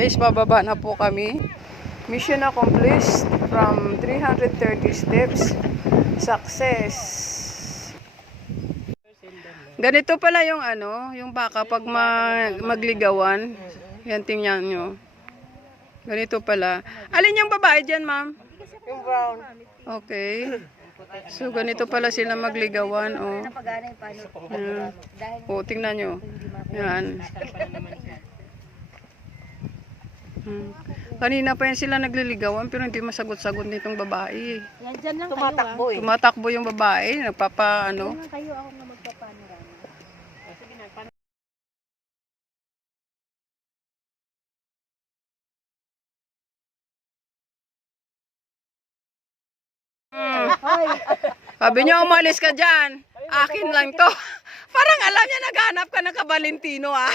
Guys, bababa na po kami. Mission accomplished from 330 steps. Success. Ganito pala yung yung baka pag magligawan. Yan, tingnan nyo. Ganito pala. Alin yung babae dyan, ma'am? Yung brown. Okay. So, ganito pala sila magligawan. Oh. Oh, tingnan nyo. Yan. Kanina pa yan sila nagliligawan pero hindi masagot-sagot nitong babae. Yan dyan lang tumatakbo kayo, tumatakbo yung babae. Nagpapa Yan kayo, ako na magpapanorama. Sabi niya, umalis ka dyan. Akin lang to. Parang alam niya, naghanap ka ng kabalintino, ah.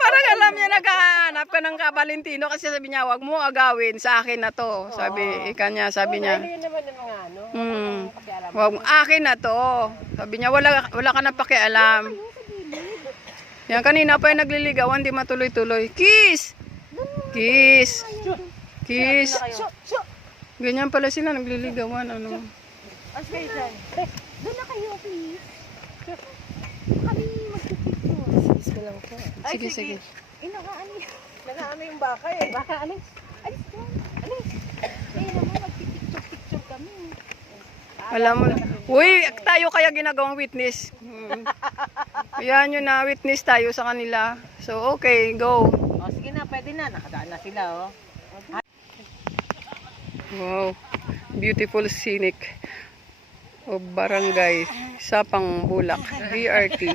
Parang alam niya, naghanap ka ng kabalintino kasi sabi niya, wag mo agawin, sa akin na to. Sabi niya. Wag mo, akin na to. Sabi niya, wala ka na pakialam. Yan, kanina pa yung nagliligawan, di matuloy-tuloy. Kiss! Kiss! Kiss! Ganyan pala sila nagliligawan, ano. Doon na kayo, please. Kami magpipicture. Sige, sige. Nagaano yung baka eh. Baka, alis. Alis doon. Alis. Naman, magpipicture kami. Alam mo, uy, tayo kaya ginagawang witness. Yan yun na, witness tayo sa kanila. So, okay, go. O, sige na, pwede na. Nakadaan na sila, oh. Wow, beautiful scenic of Barangay Sapang Bulak, DRT,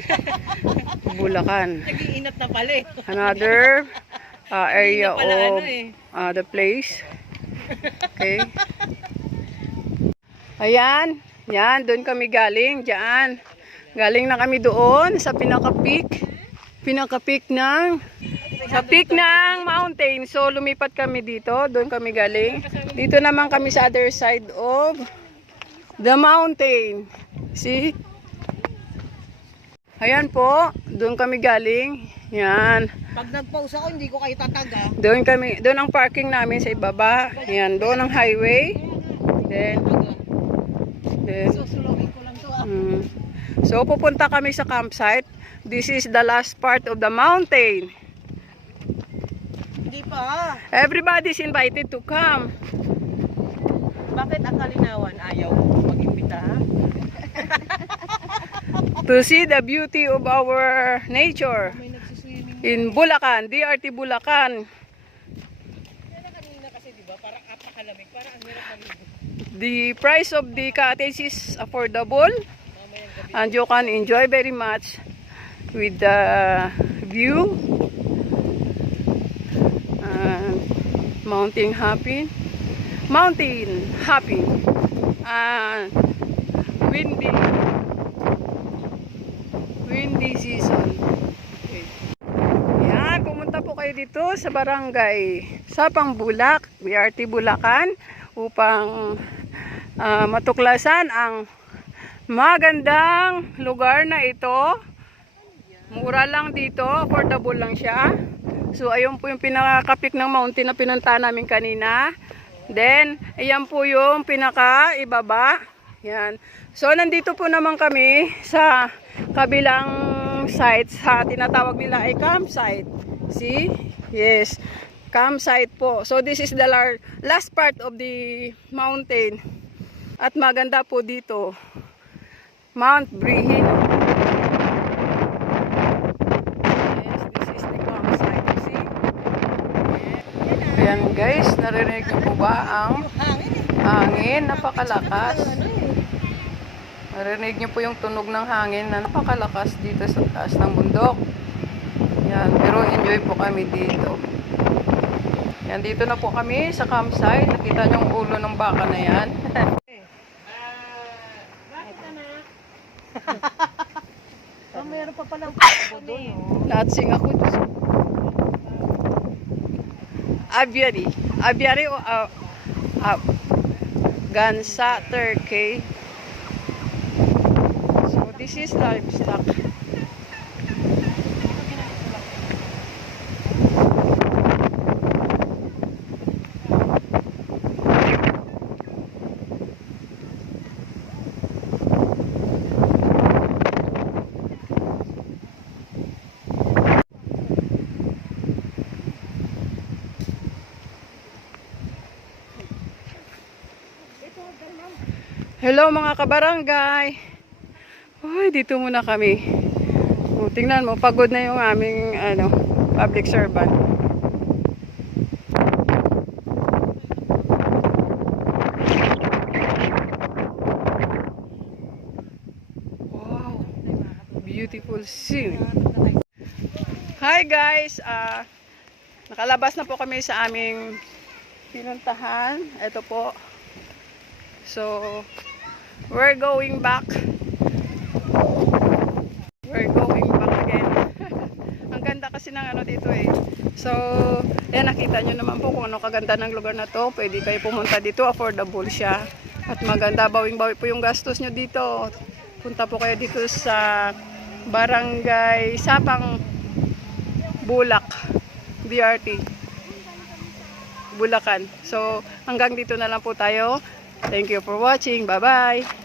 Bulacan. Nag-iinat na pala eh. Another area of the place. Okay. Ayan, yan, doon kami galing, dyan. Galing na kami doon sa pinaka-peak sa peak ng mountain. So, lumipat kami dito. Doon kami galing. Dito naman kami sa other side of the mountain. See? Ayan po. Doon kami galing. Yan. Pag nag-pause ako, hindi ko kayo tataga. Doon ang parking namin sa ibaba. Yan. Doon ang highway. Then susulogin ko lang to, ah. So, pupunta kami sa campsite. This is the last part of the mountain. Hindi pa. Everybody's invited to come. Bakit ang kalinawan ayaw mag-imbita, ha? To see the beauty of our nature in Bulacan, DRT Bulacan. Kanina kasi, di ba? Parang apakalamig. Parang ang hirap maligo. The price of the cottage is affordable and you can enjoy very much with the view. Mountain hopping and windy season. Okay. Yan, pumunta po kayo dito sa Barangay Sapang Bulak, DRT Bulacan, upang matuklasan ang magandang lugar na ito. Mura lang dito, affordable lang siya. So, ayun po yung pinaka-peak ng mountain na pinunta namin kanina. Then, ayan po yung pinaka-ibaba. Yan. So, nandito po naman kami sa kabilang site, sa tinatawag nila ay campsite. See? Yes. Campsite po. So, this is the last part of the mountain. At maganda po dito. Mount Brihino. Ayan guys, narinig niyo po ba ang hangin? Napakalakas. Narinig niyo po yung tunog ng hangin na napakalakas dito sa taas ng bundok. Yan, pero enjoy po kami dito. Yan, dito na po kami sa campsite. Nakita niyo yung ulo ng baka na yan. Bakit anak? Mayroon pa palang pabo doon. Natsing ako. Aviary o Gansa, Turkey. So this is livestock. Hello mga kabarangay. Uy, dito muna kami. Tingnan mo, pagod na yung aming public servant. Wow, beautiful scene. Hi guys, nakalabas na po kami sa aming pinuntahan. Ito po. So, we're going back. We're going back again. Ang ganda kasi ng dito eh. So, yan, nakita nyo naman po kung ano kaganda ng lugar na to. Pwede kayo pumunta dito, affordable siya. At maganda, bawing-bawi po yung gastos nyo dito. Punta po kayo dito sa Barangay Sapang Bulak, BRT, Bulacan. So, hanggang dito na lang po tayo. Thank you for watching. Bye-bye!